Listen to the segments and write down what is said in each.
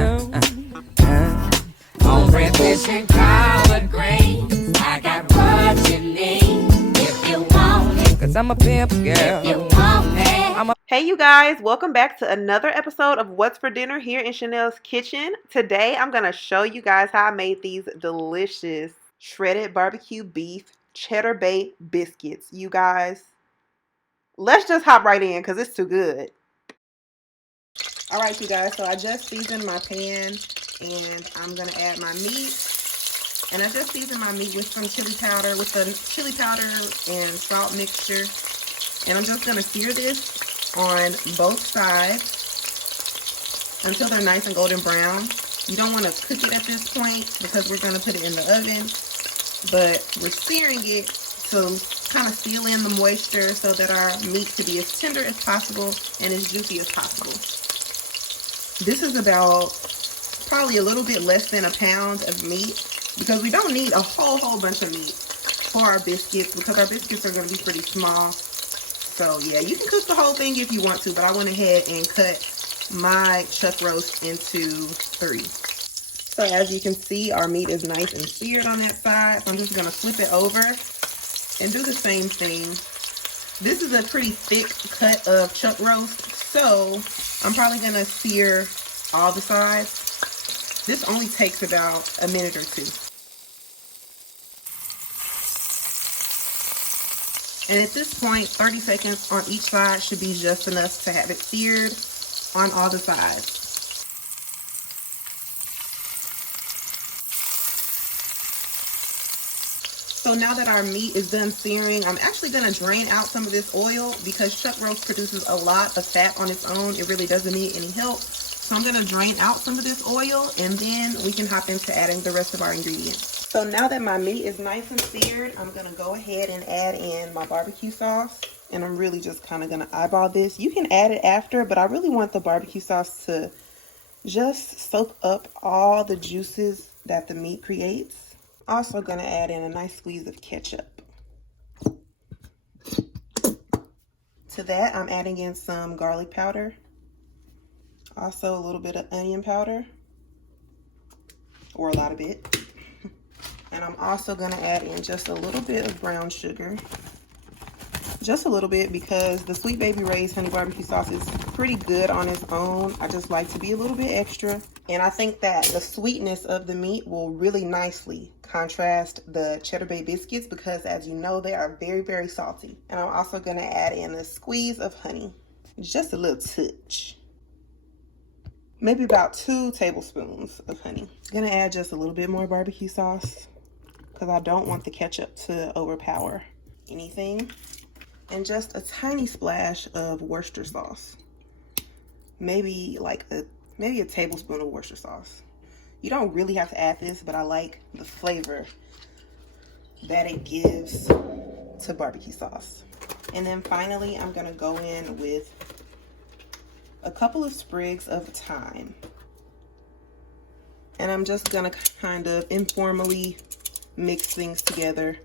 On breakfast and collard greens, I got what you need. If you want it, 'cause I'm a pimp girl. If you want it. Hey you guys, welcome back to another episode of What's for Dinner here in Chanel's kitchen. Today I'm going to show you guys how I made these delicious shredded barbecue beef cheddar bay biscuits. You guys, let's just hop right in because it's too good. Alright you guys, so I just seasoned my pan and I'm going to add my meat. And I just seasoned my meat with some chili powder, with the chili powder and salt mixture. And I'm just going to sear this on both sides until they're nice and golden brown. You don't want to cook it at this point because we're going to put it in the oven, but we're searing it to kind of seal in the moisture so that our meat can be as tender as possible and as juicy as possible. This is about probably a little bit less than a pound of meat because we don't need a whole bunch of meat for our biscuits because our biscuits are going to be pretty small. So yeah, you can cook the whole thing if you want to, but I went ahead and cut my chuck roast into 3. So as you can see, our meat is nice and seared on that side. So I'm just gonna flip it over and do the same thing. This is a pretty thick cut of chuck roast, so I'm probably gonna sear all the sides. This only takes about a minute or 2. And at this point, 30 seconds on each side should be just enough to have it seared on all the sides. So now that our meat is done searing, I'm actually going to drain out some of this oil because chuck roast produces a lot of fat on its own. It really doesn't need any help. So I'm going to drain out some of this oil and then we can hop into adding the rest of our ingredients. So now that my meat is nice and seared, I'm going to go ahead and add in my barbecue sauce. And I'm really just kind of going to eyeball this. You can add it after, but I really want the barbecue sauce to just soak up all the juices that the meat creates. Also going to add in a nice squeeze of ketchup. To that, I'm adding in some garlic powder. Also a little bit of onion powder, or a lot of it. And I'm also going to add in just a little bit of brown sugar. Just a little bit because the Sweet Baby Ray's honey barbecue sauce is pretty good on its own. I just like to be a little bit extra. And I think that the sweetness of the meat will really nicely contrast the Cheddar Bay biscuits because as you know, they are very, very salty. And I'm also going to add in a squeeze of honey. Just a little touch. Maybe about 2 tablespoons of honey. I'm going to add just a little bit more barbecue sauce because I don't want the ketchup to overpower anything. And just a tiny splash of Worcester sauce. Maybe a tablespoon of Worcester sauce. You don't really have to add this, but I like the flavor that it gives to barbecue sauce. And then finally, I'm going to go in with a couple of sprigs of thyme. And I'm just going to kind of informally mix things together.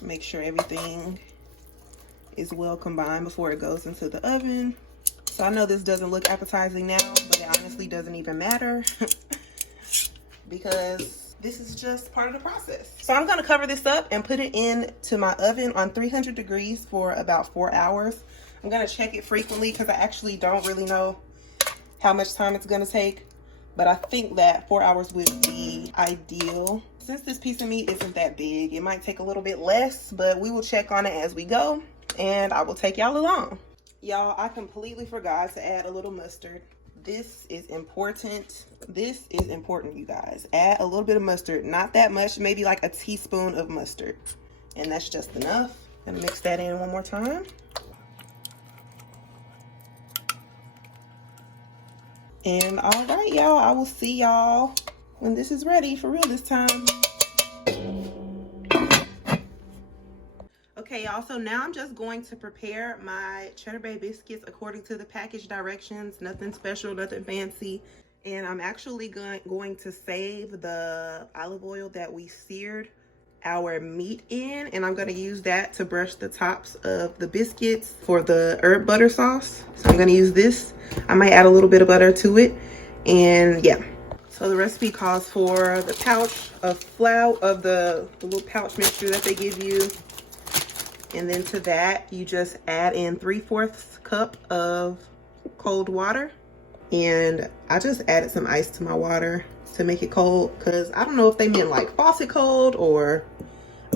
Make sure everything is well combined before it goes into the oven. So I know this doesn't look appetizing now, but it honestly doesn't even matter because this is just part of the process. So I'm going to cover this up and put it into my oven on 300 degrees for about 4 hours. I'm going to check it frequently because I actually don't really know how much time it's going to take, but I think that 4 hours would be ideal. Since this piece of meat isn't that big, it might take a little bit less, but we will check on it as we go and I will take y'all along. Y'all, I completely forgot to add a little mustard. This is important. This is important, you guys. Add a little bit of mustard, not that much, maybe like a teaspoon of mustard. And that's just enough. Gonna mix that in one more time. And all right, y'all, I will see y'all when this is ready for real this time. Okay, y'all, so now I'm just going to prepare my Cheddar Bay biscuits according to the package directions. Nothing special, nothing fancy. And I'm actually going to save the olive oil that we seared our meat in, and I'm going to use that to brush the tops of the biscuits for the herb butter sauce. So I'm going to use this. I might add a little bit of butter to it, and yeah. So the recipe calls for the pouch of flour, of the little pouch mixture that they give you. And then to that, you just add in 3/4 cup of cold water. And I just added some ice to my water to make it cold, because I don't know if they meant like faucet cold or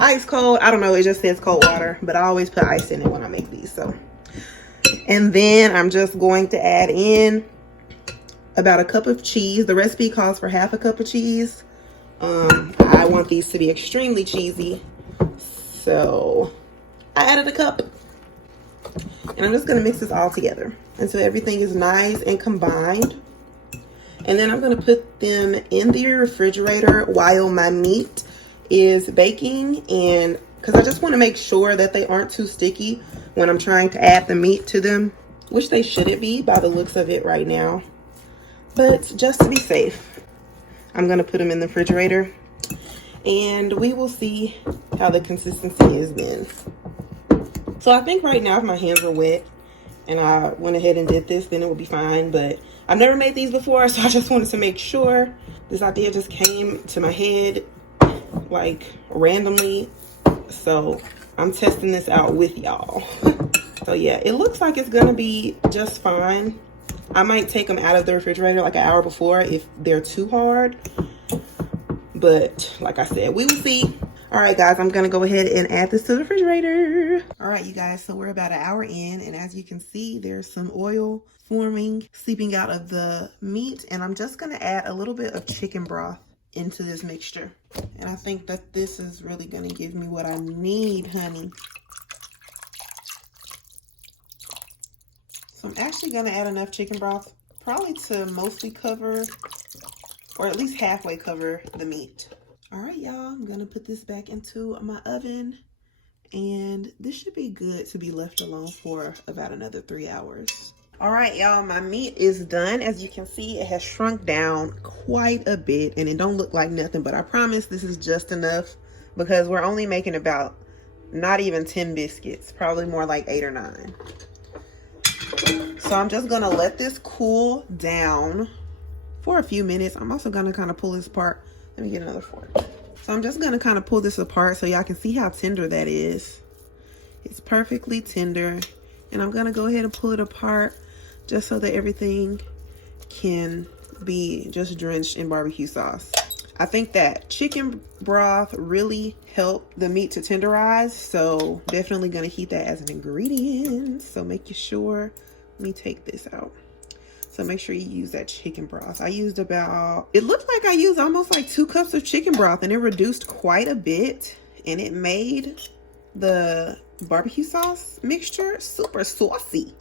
ice cold. I don't know, it just says cold water, but I always put ice in it when I make these. So, and then I'm just going to add in about a cup of cheese. The recipe calls for 1/2 cup of cheese. I want these to be extremely cheesy, so I added a cup. And I'm just going to mix this all together until everything is nice and combined. And then I'm going to put them in the refrigerator while my meat is baking, and because I just want to make sure that they aren't too sticky when I'm trying to add the meat to them, which they shouldn't be by the looks of it right now. But just to be safe, I'm going to put them in the refrigerator, and we will see how the consistency is then. So I think right now if my hands are wet and I went ahead and did this, then it would be fine. But I've never made these before, so I just wanted to make sure. This idea just came to my head like randomly, so I'm testing this out with y'all. So yeah, it looks like it's gonna be just fine. I might take them out of the refrigerator like an hour before if they're too hard, but like I said, we will see. All right, guys, I'm gonna go ahead and add this to the refrigerator. All right, you guys, so we're about an hour in, and as you can see, there's some oil forming, seeping out of the meat, and I'm just gonna add a little bit of chicken broth into this mixture. And I think that this is really gonna give me what I need, honey. So I'm actually gonna add enough chicken broth, probably to mostly cover, or at least halfway cover the meat. All right, y'all, I'm gonna put this back into my oven, and this should be good to be left alone for about another 3 hours. All right, y'all, my meat is done. As you can see, it has shrunk down quite a bit, and it don't look like nothing, but I promise this is just enough, because we're only making about not even 10 biscuits, probably more like 8 or 9. So I'm just gonna let this cool down for a few minutes. I'm also gonna kind of pull this apart. Let me get another fork. So I'm just gonna kind of pull this apart so y'all can see how tender that is. It's perfectly tender. And I'm gonna go ahead and pull it apart just so that everything can be just drenched in barbecue sauce. I think that chicken broth really helped the meat to tenderize, so definitely gonna heat that as an ingredient. So make sure, let me take this out. So make sure you use that chicken broth. I used about, it looked like I used almost like 2 cups of chicken broth, and it reduced quite a bit, and it made the barbecue sauce mixture super saucy.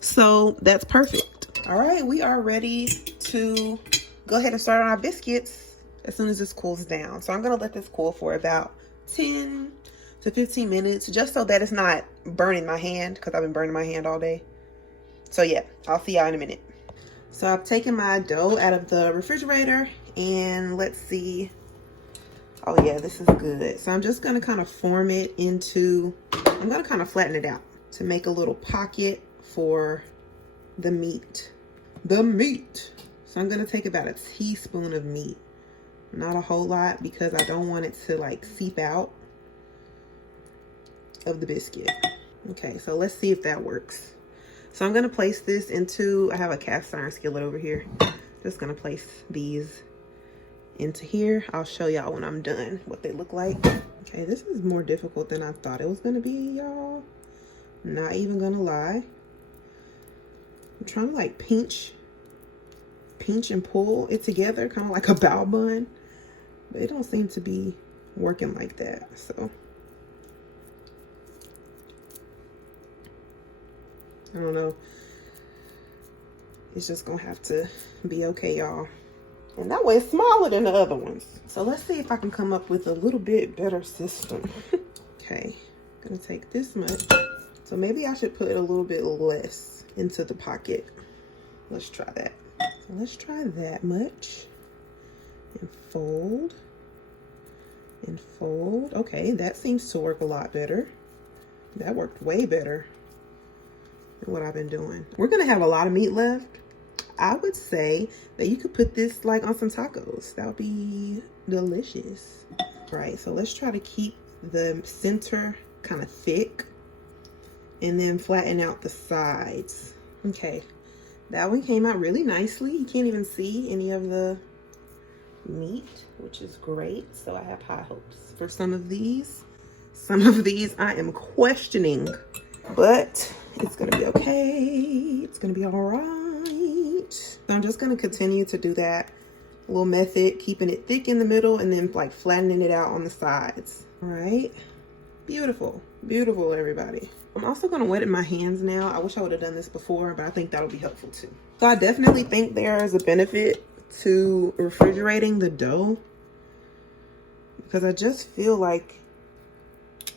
So that's perfect. All right, we are ready to go ahead and start on our biscuits as soon as this cools down. So I'm gonna let this cool for about 10 to 15 minutes, just so that it's not burning my hand, because I've been burning my hand all day. So yeah, I'll see y'all in a minute. So I've taken my dough out of the refrigerator, and let's see. Oh yeah, this is good. So I'm just gonna kind of form it into, I'm gonna kind of flatten it out to make a little pocket for the meat. So I'm gonna take about a teaspoon of meat. Not a whole lot, because I don't want it to like seep out of the biscuit. Okay, so let's see if that works. So I'm gonna place this into, I have a cast iron skillet over here. Just gonna place these into here. I'll show y'all when I'm done what they look like. Okay, this is more difficult than I thought it was gonna be, y'all. Not even gonna lie. I'm trying to like pinch and pull it together, kind of like a bao bun, but it don't seem to be working like that. So I don't know. It's just gonna have to be okay, y'all. And that way it's smaller than the other ones. So let's see if I can come up with a little bit better system. Okay, I'm gonna take this much. So maybe I should put a little bit less into the pocket. Let's try that. So let's try that much. And fold. And fold. Okay, that seems to work a lot better. That worked way better than what I've been doing. We're gonna have a lot of meat left. I would say that you could put this like on some tacos. That would be delicious. All right, so let's try to keep the center kind of thick and then flatten out the sides. Okay, that one came out really nicely. You can't even see any of the meat, which is great. So I have high hopes for some of these. Some of these I am questioning, but it's gonna be okay. It's gonna be all right. So I'm just gonna continue to do that little method, keeping it thick in the middle and then like flattening it out on the sides. All right, beautiful, beautiful, everybody. I'm also gonna wet it in my hands now. I wish I would have done this before, but I think that'll be helpful too. So I definitely think there is a benefit to refrigerating the dough because I just feel like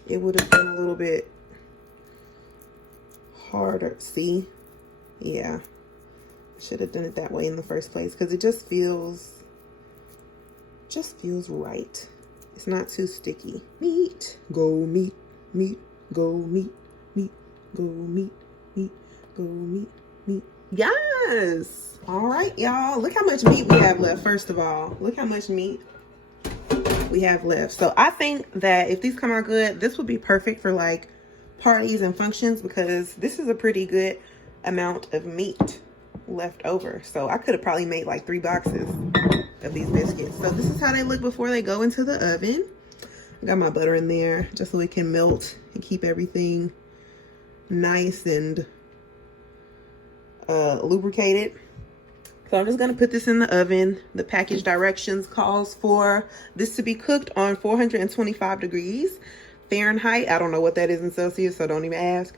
it would have been a little bit harder. See, yeah, I should have done it that way in the first place because it just feels right. It's not too sticky. Meat, go meat, meat, go meat, meat, go meat, meat, go meat, meat. Yes. All right, y'all. Look how much meat we have left. First of all, look how much meat we have left. So I think that if these come out good, this would be perfect for like parties and functions because this is a pretty good amount of meat left over. So I could have probably made like 3 boxes of these biscuits. So this is how they look before they go into the oven. I got my butter in there just so it can melt and keep everything nice and lubricated. So I'm just gonna put this in the oven. The package directions calls for this to be cooked on 425 degrees Fahrenheit. I don't know what that is in Celsius, so don't even ask.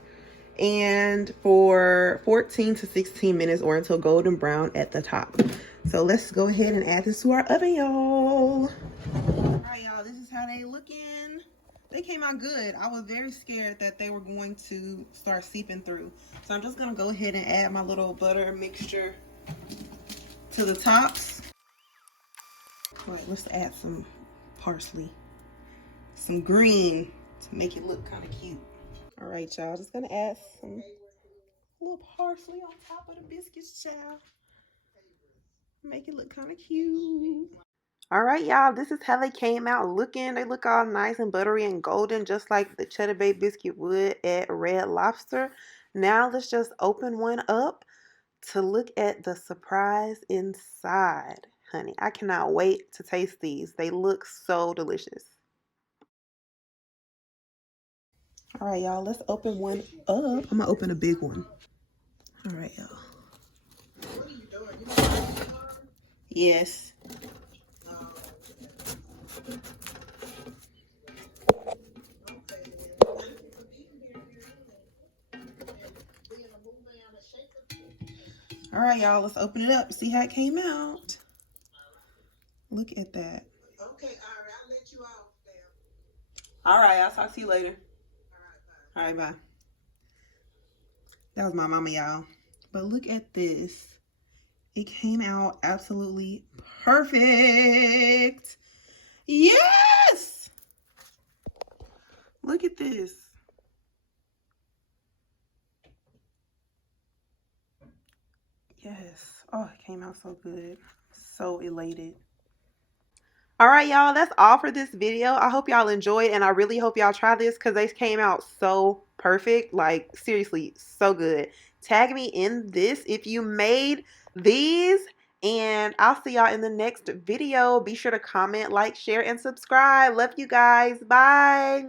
And for 14 to 16 minutes or until golden brown at the top. So let's go ahead and add this to our oven, y'all. All right, y'all, this is how they looking. They came out good. I was very scared that they were going to start seeping through. So I'm just gonna go ahead and add my little butter mixture to the tops. All right, let's add some parsley, some green to make it look kind of cute. All right, y'all, just gonna add some little parsley on top of the biscuits, child. Make it look kind of cute. All right, y'all, this is how they came out looking. They look all nice and buttery and golden, just like the Cheddar Bay biscuit would at Red Lobster. Now let's just open one up to look at the surprise inside. Honey, I cannot wait to taste these. They look so delicious. All right, y'all, let's open one up. I'm gonna open a big one. All right, y'all. What are you doing? Yes. All right, y'all, let's open it up. See how it came out. Look at that. Okay, all right, I'll let you off there. All right, I'll talk to you later. All right, bye. All right, bye. That was my mama, y'all. But look at this. It came out absolutely perfect. Yes! Look at this. Yes. Oh, it came out so good. So elated. All right, y'all, that's all for this video. I hope y'all enjoyed, and I really hope y'all try this because they came out so perfect. Like, seriously, so good. Tag me in this if you made these, and I'll see y'all in the next video. Be sure to comment, like, share, and subscribe. Love you guys. Bye.